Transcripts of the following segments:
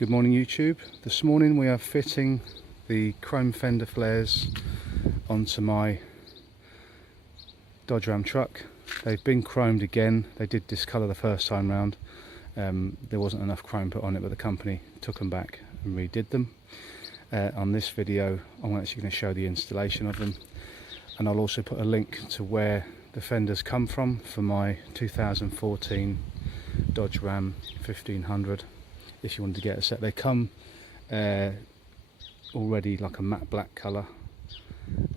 Good morning YouTube. This morning we are fitting the chrome fender flares onto my Dodge Ram truck. They've been chromed again. They did discolour the first time round. There wasn't enough chrome put on it, but the company took them back and redid them. On this video I'm actually going to show the installation of them, and I'll also put a link to where the fenders come from for my 2014 Dodge Ram 1500 if you wanted to get a set. They come already like a matte black colour.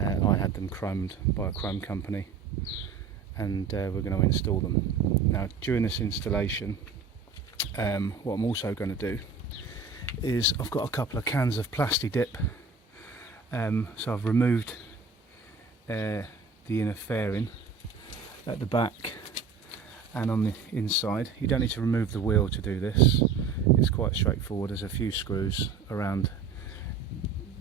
I had them chromed by a chrome company, and we're going to install them. Now during this installation, what I'm also going to do is I've got a couple of cans of plasti dip, so I've removed the inner fairing at the back and on the inside. You don't need to remove the wheel to do this. It's quite straightforward. There's a few screws around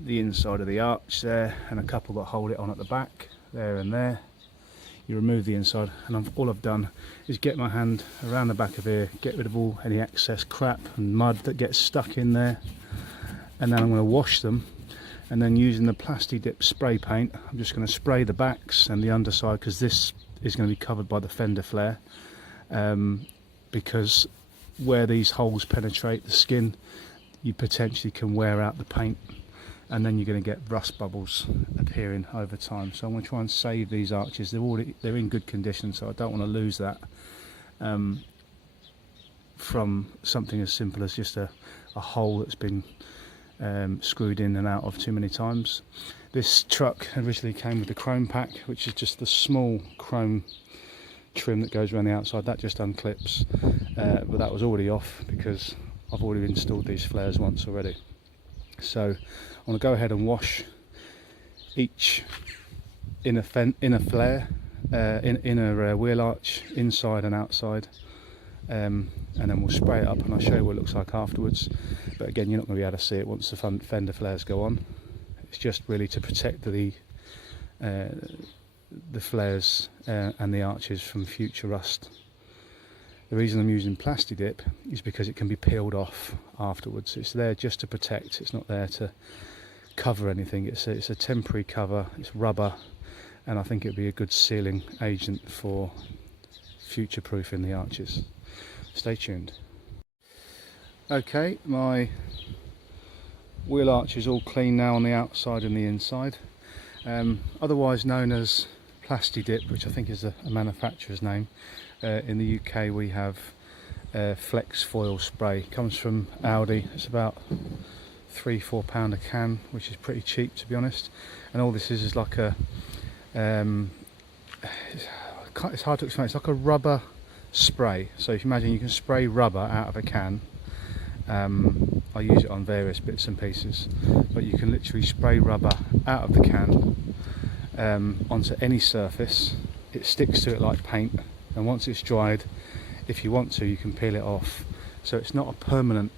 the inside of the arch there, and a couple that hold it on at the back there and there. You remove the inside, and all I've done is get my hand around the back of here, get rid of all any excess crap and mud that gets stuck in there, and then I'm going to wash them, and then using the plasti dip spray paint I'm just going to spray the backs and the underside, because this is going to be covered by the fender flare, because where these holes penetrate the skin you potentially can wear out the paint, and then you're going to get rust bubbles appearing over time. So I'm going to try and save these arches. They're in good condition, so I don't want to lose that from something as simple as just a hole that's been screwed in and out of too many times. This truck originally came with the chrome pack, which is just the small chrome trim that goes around the outside. That just unclips, but that was already off because I've already installed these flares once already. So I'm going to go ahead and wash each inner flare, inner wheel arch, inside and outside, and then we'll spray it up and I'll show you what it looks like afterwards. But again, you're not going to be able to see it once the fender flares go on. It's just really to protect the flares and the arches from future rust. The reason I'm using plasti dip is because it can be peeled off afterwards. It's there just to protect. It's not there to cover anything. It's a temporary cover. It's rubber, and I think it'd be a good sealing agent for future proofing the arches. Stay tuned. Okay, my wheel arch is all clean now on the outside and the inside, otherwise known as plasti dip, which I think is a manufacturer's name. In the UK we have flex foil spray. It comes from Aldi. It's about £3–4 a can, which is pretty cheap to be honest, and all this is like a it's hard to explain. It's like a rubber spray. So if you imagine you can spray rubber out of a can. I use it on various bits and pieces, but you can literally spray rubber out of the can onto any surface. It sticks to it like paint, and once it's dried, if you want to, you can peel it off. So it's not a permanent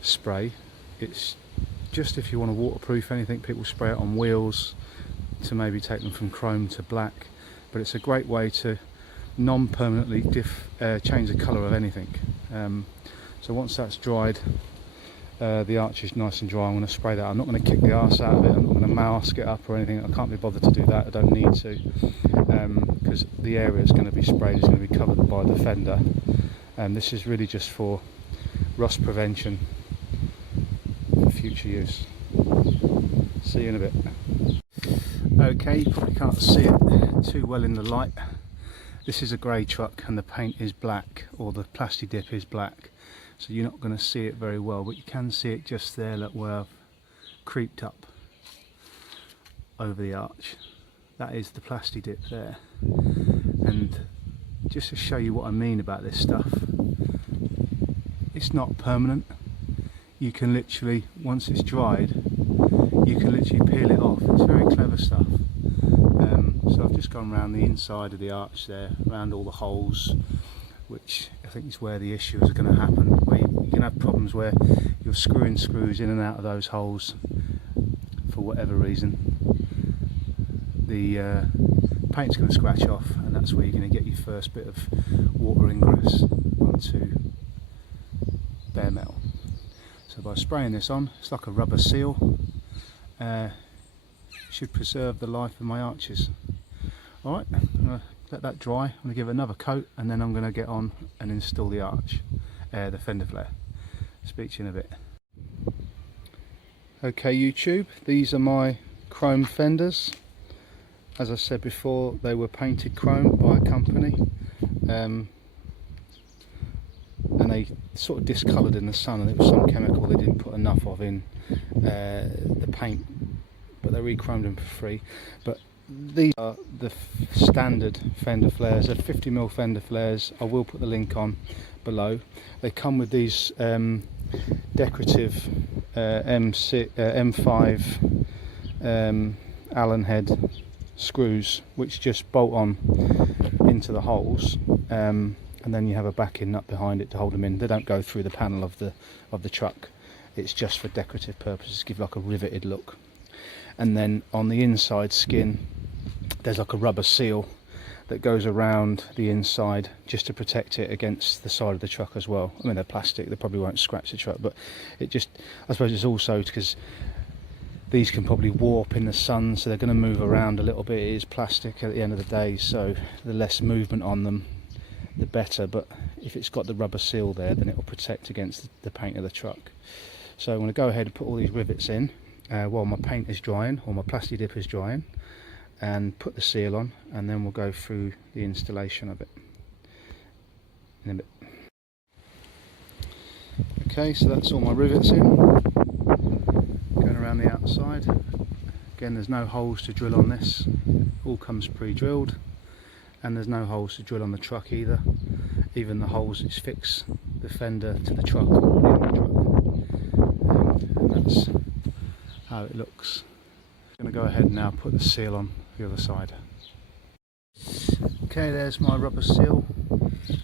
spray. It's just if you want to waterproof anything. People spray it on wheels to maybe take them from chrome to black, but it's a great way to non-permanently change the colour of anything. So once that's dried, the arch is nice and dry. I'm going to spray that. I'm not going to kick the arse out of it. I'm not going to mask it up or anything. I can't be bothered to do that. I don't need to, because the area that's going to be sprayed is going to be covered by the fender, and this is really just for rust prevention for future use. See you in a bit. Okay, you probably can't see it too well in the light. This is a grey truck and the paint is black, or the plasti dip is black, so you're not going to see it very well, but you can see it just there. Look where I've creeped up over the arch. That is the plasti dip there. And just to show you what I mean about this stuff, it's not permanent. You can literally, once it's dried, you can literally peel it off. It's very clever stuff. So I've just gone around the inside of the arch there, around all the holes, which I think is where the issues are going to happen, where you can have problems where you're screwing screws in and out of those holes for whatever reason. The paint's going to scratch off, and that's where you're going to get your first bit of water ingress onto bare metal. So by spraying this on, it's like a rubber seal, should preserve the life of my arches. Alright, I'm going to let that dry, I'm going to give it another coat, and then I'm going to get on and install the arch, the fender flare. Speak to you in a bit. Okay YouTube, these are my chrome fenders. As I said before, they were painted chrome by a company, and they sort of discoloured in the sun, and it was some chemical they didn't put enough of in the paint, but they re-chromed them for free. But these are the standard fender flares. They're 50mm fender flares. I will put the link on below. They come with these decorative M5 Allen head screws, which just bolt on into the holes, and then you have a backing nut behind it to hold them in. They don't go through the panel of the truck. It's just for decorative purposes, give like a riveted look. And then on the inside skin, there's like a rubber seal that goes around the inside just to protect it against the side of the truck as well. I mean, they're plastic, they probably won't scratch the truck, but it just, I suppose it's also because these can probably warp in the sun, so they're going to move around a little bit. It is plastic at the end of the day, so the less movement on them, the better. But if it's got the rubber seal there, then it will protect against the paint of the truck. So I'm going to go ahead and put all these rivets in while my paint is drying, or my plasti dip is drying, and put the seal on, and then we'll go through the installation of it in a bit. Okay, so that's all my rivets in, going around the outside. Again, there's no holes to drill on this, all comes pre-drilled, and there's no holes to drill on the truck either. Even the holes which fix the fender to the truck are in the truck, and that's how it looks. I'm going to go ahead and now put the seal on the other side. Okay, there's my rubber seal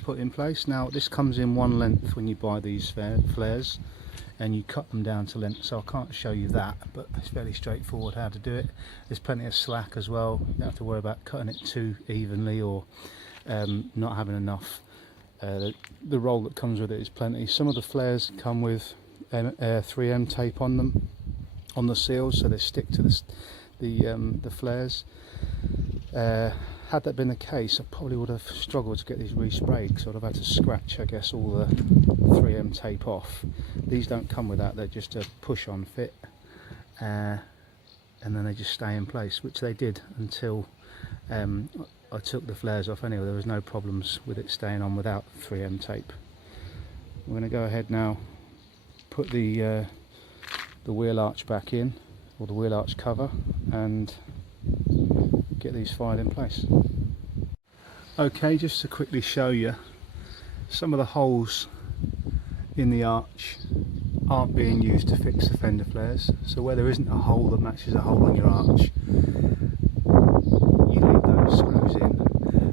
put in place. Now this comes in one length when you buy these flares, and you cut them down to length, so I can't show you that, but it's fairly straightforward how to do it. There's plenty of slack as well, you don't have to worry about cutting it too evenly or not having enough. The roll that comes with it is plenty. Some of the flares come with 3M tape on them, on the seals, so they stick to the flares. Had that been the case, I probably would have struggled to get these resprayed, because I would have had to scratch, I guess, all the 3M tape off. These don't come with that, they're just a push-on fit, and then they just stay in place, which they did until I took the flares off anyway. There was no problems with it staying on without 3M tape. I'm going to go ahead now, put the wheel arch back in, or the wheel arch cover, and get these filed in place. Okay, just to quickly show you, some of the holes in the arch aren't being used to fix the fender flares, so where there isn't a hole that matches a hole in your arch, you leave those screws in,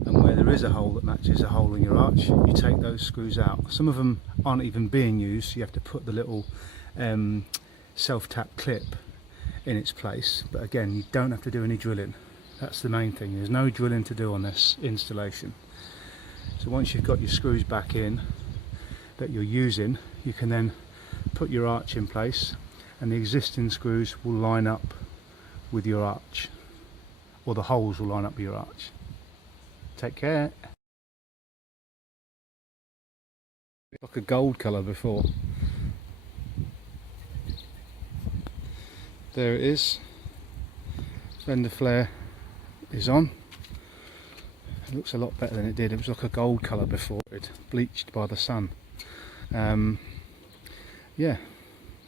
and where there is a hole that matches a hole in your arch, you take those screws out. Some of them aren't even being used, so you have to put the little self-tap clip in its place, but again, you don't have to do any drilling. That's the main thing, there's no drilling to do on this installation. So once you've got your screws back in that you're using, you can then put your arch in place, and the existing screws will line up with your arch, or the holes will line up with your arch. Take care. It's like a gold colour before. There it is. Fender flare is on. It looks a lot better than it did. It was like a gold colour before, it bleached by the sun. Yeah,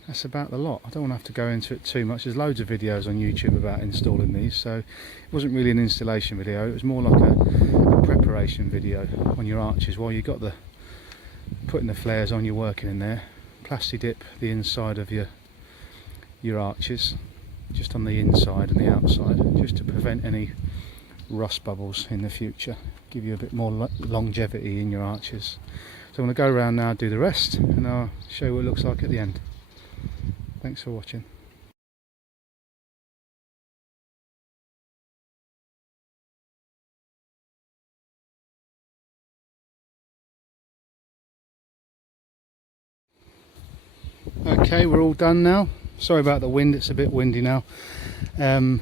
that's about the lot. I don't want to have to go into it too much. There's loads of videos on YouTube about installing these, so it wasn't really an installation video. It was more like a preparation video on your arches. While you got the putting the flares on, you're working in there. Plasti dip the inside of your arches, just on the inside and the outside, just to prevent any rust bubbles in the future, give you a bit more longevity in your arches. So I'm going to go around now, do the rest, and I'll show you what it looks like at the end. Thanks for watching. Okay. Okay, we're all done now. Sorry about the wind, it's a bit windy now. So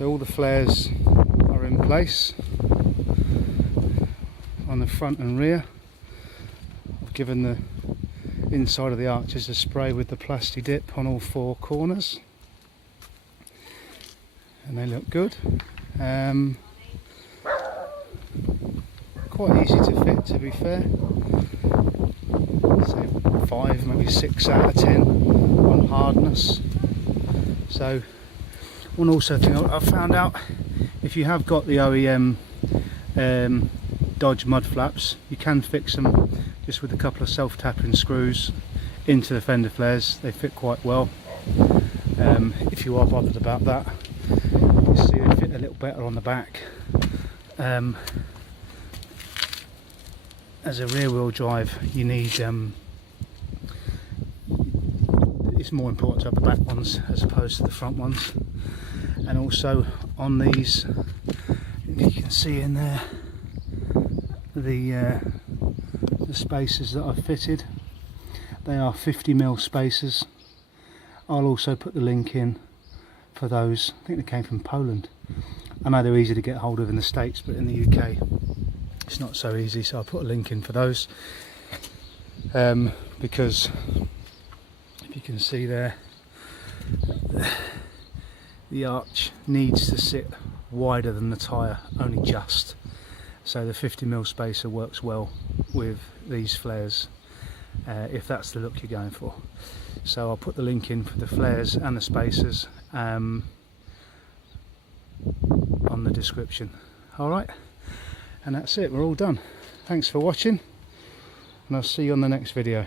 all the flares are in place on the front and rear. I've given the inside of the arches a spray with the plasti dip on all 4 corners, and they look good. Quite easy to fit, to be fair. Say 5, maybe 6 out of 10 on hardness. So one also thing I found out, if you have got the OEM Dodge mud flaps, you can fix them just with a couple of self-tapping screws into the fender flares. They fit quite well, if you are bothered about that. You see they fit a little better on the back. As a rear wheel drive, you need it's more important to have the back ones as opposed to the front ones. And also on these, if you can see in there, the spacers that I've fitted, they are 50mm spacers. I'll also put the link in for those. I think they came from Poland. I know they're easy to get hold of in the States, but in the UK it's not so easy, so I'll put a link in for those. Because if you can see there, the arch needs to sit wider than the tyre, only just. So the 50mm spacer works well with these flares, if that's the look you're going for. So I'll put the link in for the flares and the spacers on the description. Alright, and that's it, we're all done. Thanks for watching, and I'll see you on the next video.